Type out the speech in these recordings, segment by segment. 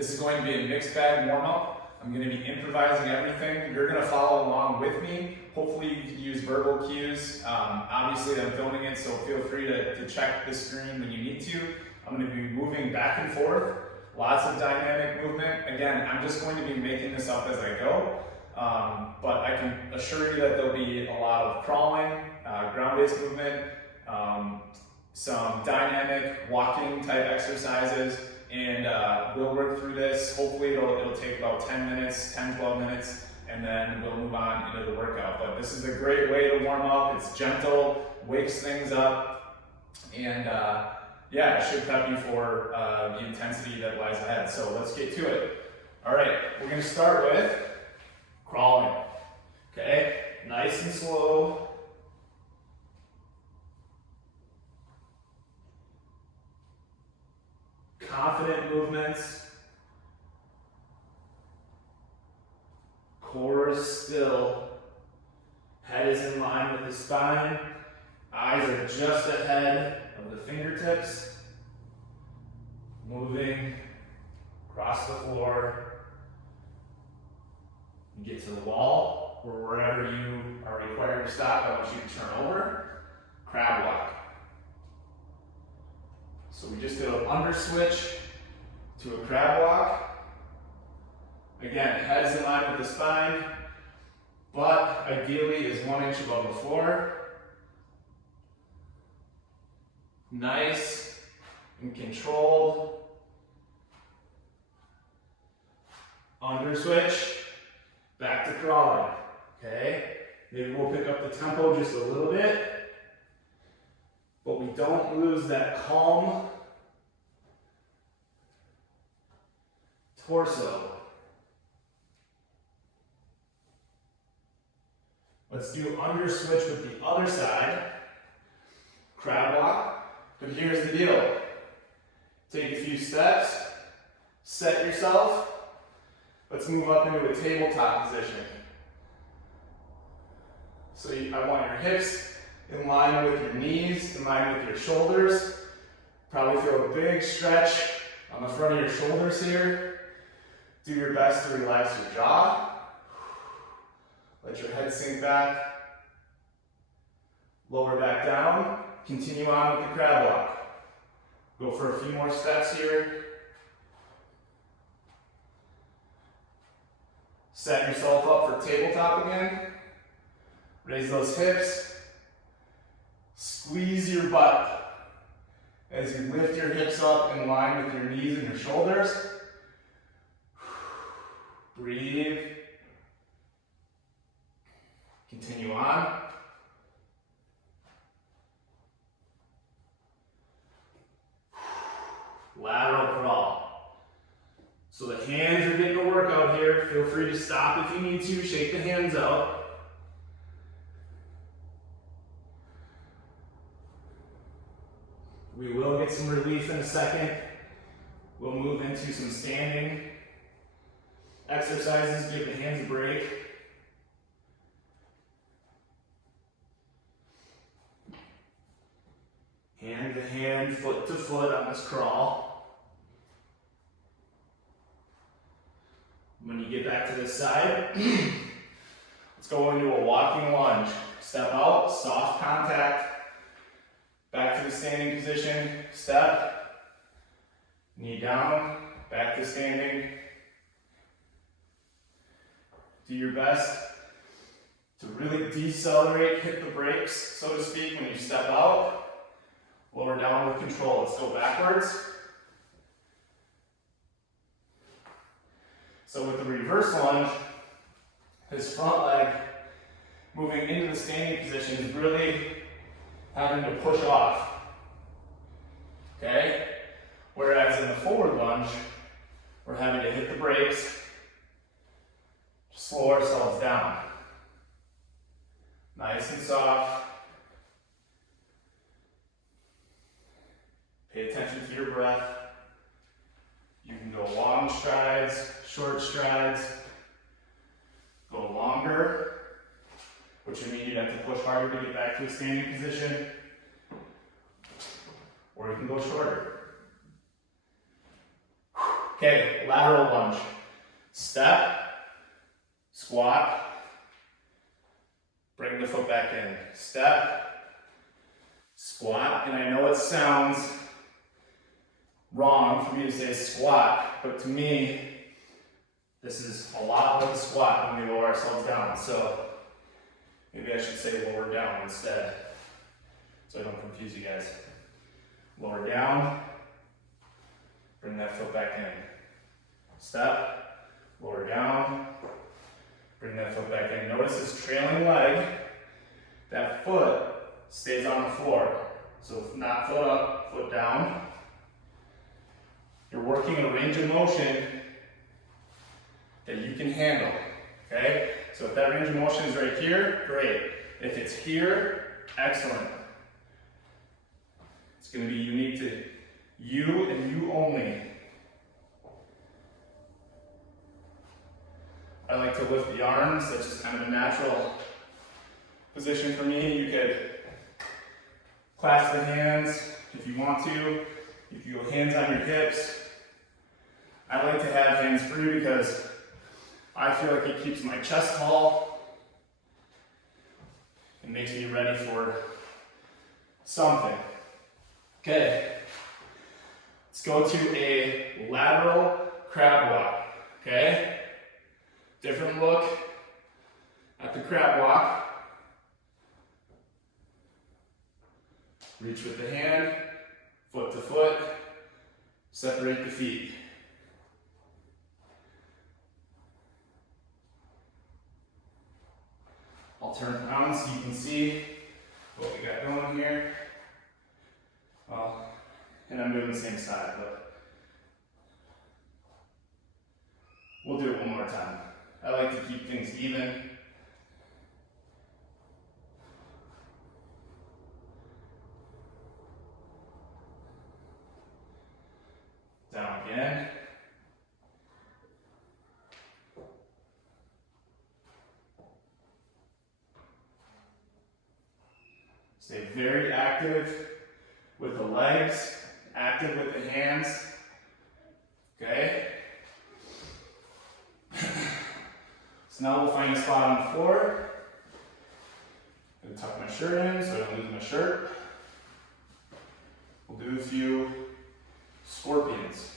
This is going to be a mixed bag warm-up. I'm going to be improvising everything. You're going to follow along with me. Hopefully you can use verbal cues. Obviously I'm filming it, so feel free to check the screen when you need to. I'm going to be moving back and forth. Lots of dynamic movement. Again, I'm just going to be making this up as I go. But I can assure you that there'll be a lot of crawling, ground-based movement, some dynamic walking type exercises, and we'll work through this. Hopefully it'll take about 10 minutes, 10, 12 minutes, and then we'll move on into the workout. But this is a great way to warm up. It's gentle, wakes things up, and yeah, it should prep you for the intensity that lies ahead. So let's get to it. All right, we're gonna start with crawling, okay? Nice and slow. Confident movements. Core is still. Head is in line with the spine. Eyes are just ahead of the fingertips. Moving across the floor. You get to the wall, or wherever you are required to stop, I want you to turn over. Crab walk. So we just did an under switch to a crab walk. Again, head is in line with the spine, butt ideally is 1 inch above the floor. Nice and controlled. Under switch, back to crawling, okay? Maybe we'll pick up the tempo just a little bit, but we don't lose that calm torso. Let's do under switch with the other side. Crab walk, but here's the deal. Take a few steps, set yourself. Let's move up into a tabletop position. So I want your hips in line with your knees, in line with your shoulders. Probably feel a big stretch on the front of your shoulders here. Do your best to relax your jaw. Let your head sink back. Lower back down. Continue on with the crab walk. Go for a few more steps here. Set yourself up for tabletop again. Raise those hips. Squeeze your butt as you lift your hips up in line with your knees and your shoulders. Breathe. Continue on. Lateral crawl. So the hands are getting a workout here. Feel free to stop if you need to. Shake the hands out. We will get some relief in a second. We'll move into some standing exercises. Give the hands a break. Hand to hand, foot to foot on this crawl. When you get back to this side, let's go into a walking lunge. Step out, soft contact. Back to the standing position, step. Knee down, back to standing. Do your best to really decelerate, hit the brakes, so to speak, when you step out. Lower down with control. Let's go backwards. So with the reverse lunge, his front leg moving into the standing position is really having to push off. Okay? Whereas in the forward lunge, we're having to hit the brakes, slow ourselves down. Nice and soft. Pay attention to your breath. You can go long strides, short strides. Go longer, which would mean you'd have to push harder to get back to a standing position. Or you can go shorter. Okay, lateral lunge. Step, squat, bring the foot back in. Step, squat, and I know it sounds wrong for me to say squat, but to me, this is a lot like a squat when we lower ourselves down. So maybe I should say lower down instead, so I don't confuse you guys. Lower down, bring that foot back in. Step, lower down, bring that foot back in. Notice this trailing leg, that foot stays on the floor. So not foot up, foot down. You're working a range of motion that you can handle, okay? So if that range of motion is right here, great. If it's here, excellent. It's gonna be unique to you and you only. I like to lift the arms. That's just kind of a natural position for me. You could clasp the hands if you want to. If you go hands on your hips. I like to have hands free because I feel like it keeps my chest tall. It makes me ready for something. Okay. Let's go to a lateral crab walk. Okay. Different look at the crab walk. Reach with the hand, foot to foot, separate the feet. I'll turn around so you can see what we got going here. Well, and I'm doing the same side, but we'll do it one more time. I like to keep things even. Down again. Stay very active with the legs, active with the hands. Okay? So now we'll find a spot on the floor. I'm gonna tuck my shirt in so I don't lose my shirt. We'll do a few scorpions.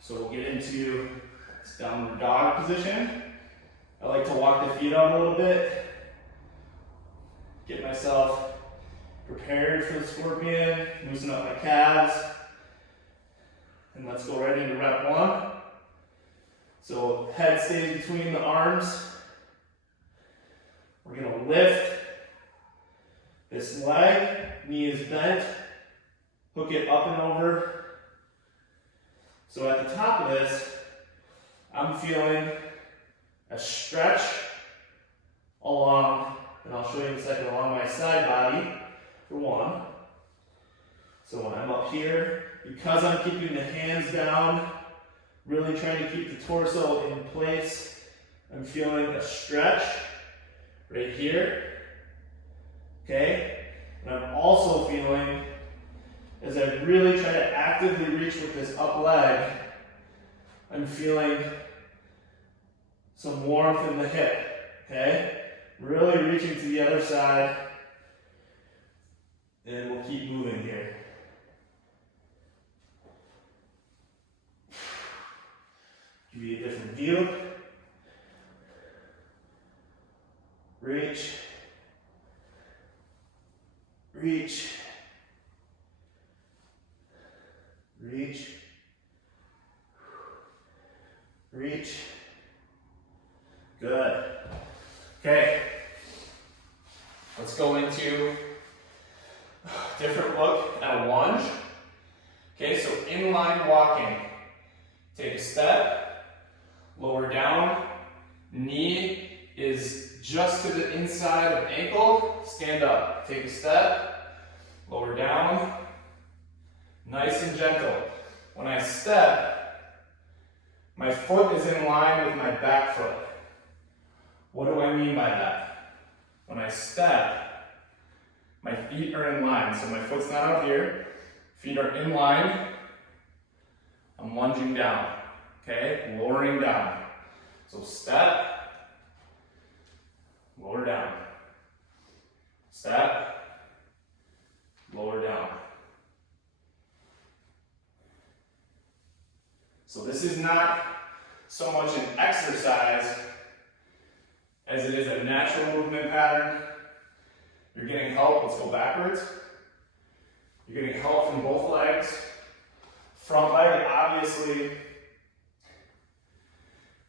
So we'll get into this downward dog position. I like to walk the feet out a little bit. Get myself prepared for the scorpion, loosen up my calves. And let's go right into rep 1. So head stays between the arms. We're gonna lift this leg, knee is bent, hook it up and over. So at the top of this, I'm feeling a stretch along, and I'll show you in a second, along my side body for 1. So when I'm up here, because I'm keeping the hands down, really trying to keep the torso in place, I'm feeling a stretch right here, okay? And I'm also feeling, as I really try to actively reach with this up leg, I'm feeling some warmth in the hip, okay? Really reaching to the other side, and we'll keep moving here. Give you a different view. Reach, reach, reach, reach. Good. Okay. Let's go into a different look at a lunge. Okay, so inline walking. Take a step, lower down, knee is just to the inside of ankle, stand up. Take a step, lower down, nice and gentle. When I step, my foot is in line with my back foot. What do I mean by that? When I step, my feet are in line. So my foot's not out here, feet are in line I'm lunging down, okay? Lowering down. So step, lower down. Step, lower down. So this is not so much an exercise as it is a natural movement pattern. You're getting help. Let's go backwards. You're getting help from both legs. Front leg, obviously,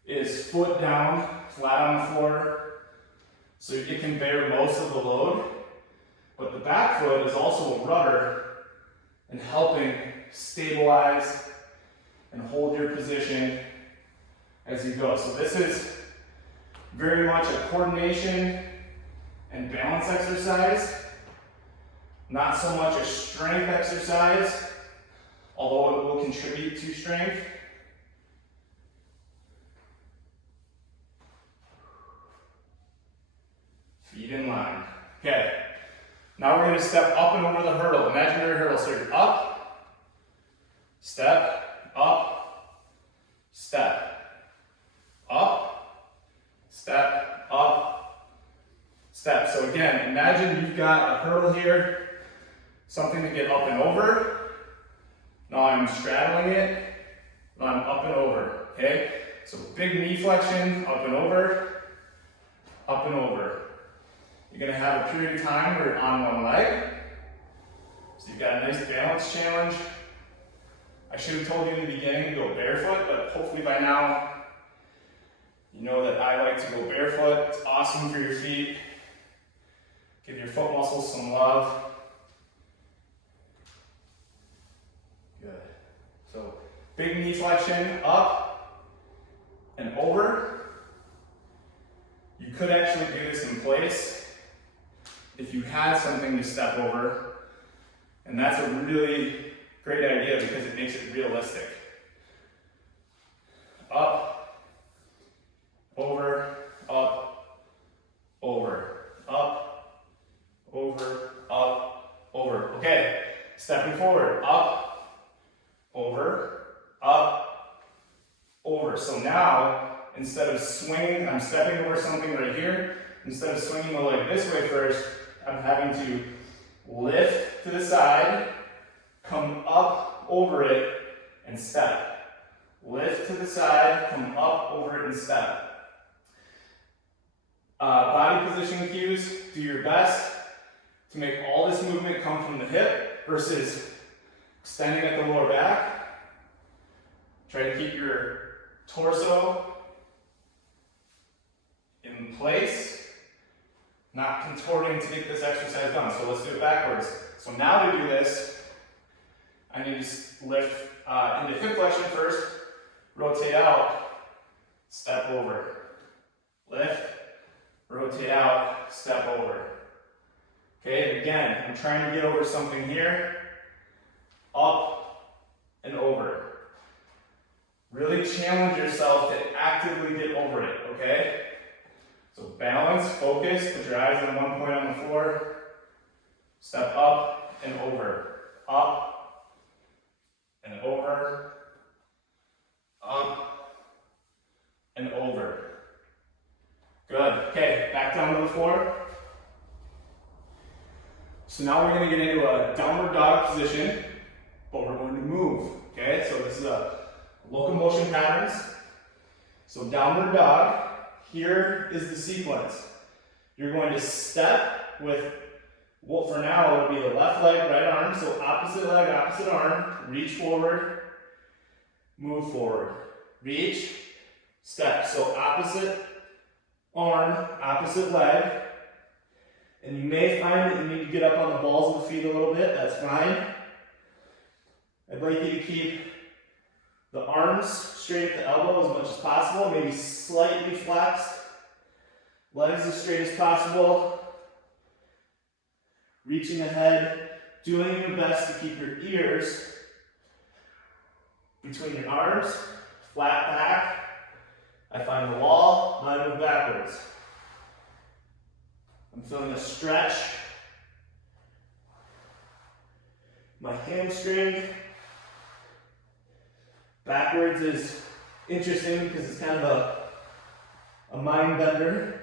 is foot down, flat on the floor, so you can bear most of the load. But the back foot is also a rudder and helping stabilize and hold your position as you go. So this is very much a coordination and balance exercise, not so much a strength exercise, although it will contribute to strength. Feet in line. Okay. Now we're going to step up and over the hurdle, imaginary hurdle. So you're up, step, up, step, up, step, up, step. So again, imagine you've got a hurdle here, something to get up and over. Now I'm straddling it, now I'm up and over, okay? So big knee flexion, up and over, up and over. You're gonna have a period of time where you're on one leg. So you've got a nice balance challenge. I should have told you in the beginning to go barefoot, but hopefully by now you know that I like to go barefoot. It's awesome for your feet. Give your foot muscles some love. Good. So big knee flexion, up and over. You could actually do this in place if you had something to step over, and that's a really great idea because it makes it realistic. Up, over, up, over, up, over, up, over. Okay, stepping forward, up, over, up, over. So now, instead of swinging, I'm stepping over something right here. Instead of swinging the leg this way first, I'm having to lift to the side, come up over it, and step. Lift to the side, come up over it, and step. Body position cues, do your best to make all this movement come from the hip versus extending at the lower back. Try to keep your torso in place, not contorting to get this exercise done. So let's do it backwards. So now to do this, I need to lift into hip flexion first, rotate out, step over. Lift, rotate out, step over. Okay, again, I'm trying to get over something here, up and over. Really challenge yourself to actively get over it, okay? So balance, focus, put your eyes on one point on the floor. Step up and over. Up and over. Up and over. Good. Okay, back down to the floor. So now we're going to get into a downward dog position, but we're going to move. Okay, so this is a locomotion patterns. So downward dog. Here is the sequence. You're going to step with, well, for now it'll be the left leg, right arm. So opposite leg, opposite arm. Reach forward, move forward. Reach, step. So opposite arm, opposite leg. And you may find that you need to get up on the balls of the feet a little bit. That's fine. I'd like you to keep the arms straight at the elbow as much as possible, maybe slightly flexed. Legs as straight as possible. Reaching ahead, doing your best to keep your ears between your arms, flat back. I find the wall, I move backwards. I'm feeling a stretch. My hamstring. Backwards is interesting because it's kind of a mind bender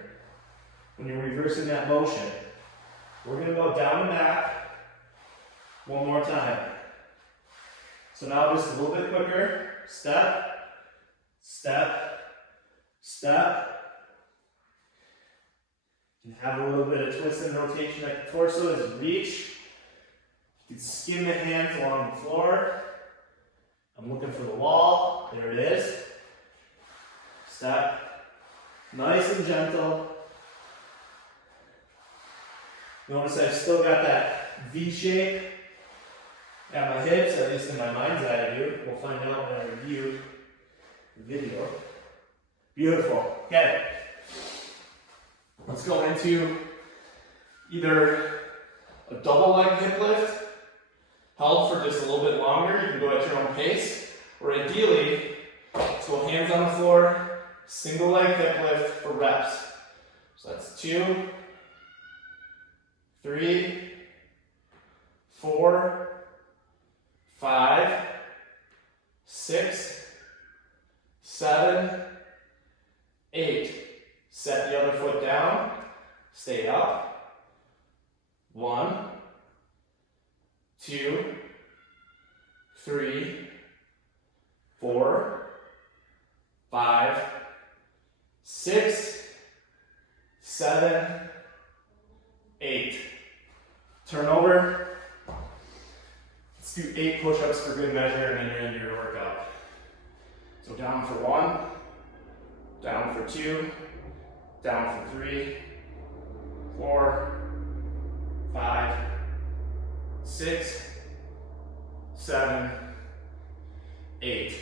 when you're reversing that motion. We're going to go down and back one more time. So now just a little bit quicker. Step, step, step. You can have a little bit of twist and rotation at the torso as you reach. You can skim the hands along the floor. I'm looking for the wall. There it is. Step. Nice and gentle. Notice I've still got that V shape at my hips, at least in my mind's eye view. We'll find out when I review the video. Beautiful. Okay. Let's go into either a double leg hip lift, held for just a little bit longer. You can go at your own pace. Or ideally, let's go hands on the floor, single leg hip lift for reps. So that's 2, 3, 4, 5, 6, 7, 8. Set the other foot down, stay up. 1, 2, 3, 4, 5, 6, 7, 8. Turn over. Let's do 8 push-ups for good measure, and then you're into your workout. So down for 1, down for 2, down for 3, 4, 5, 6, 7, 8.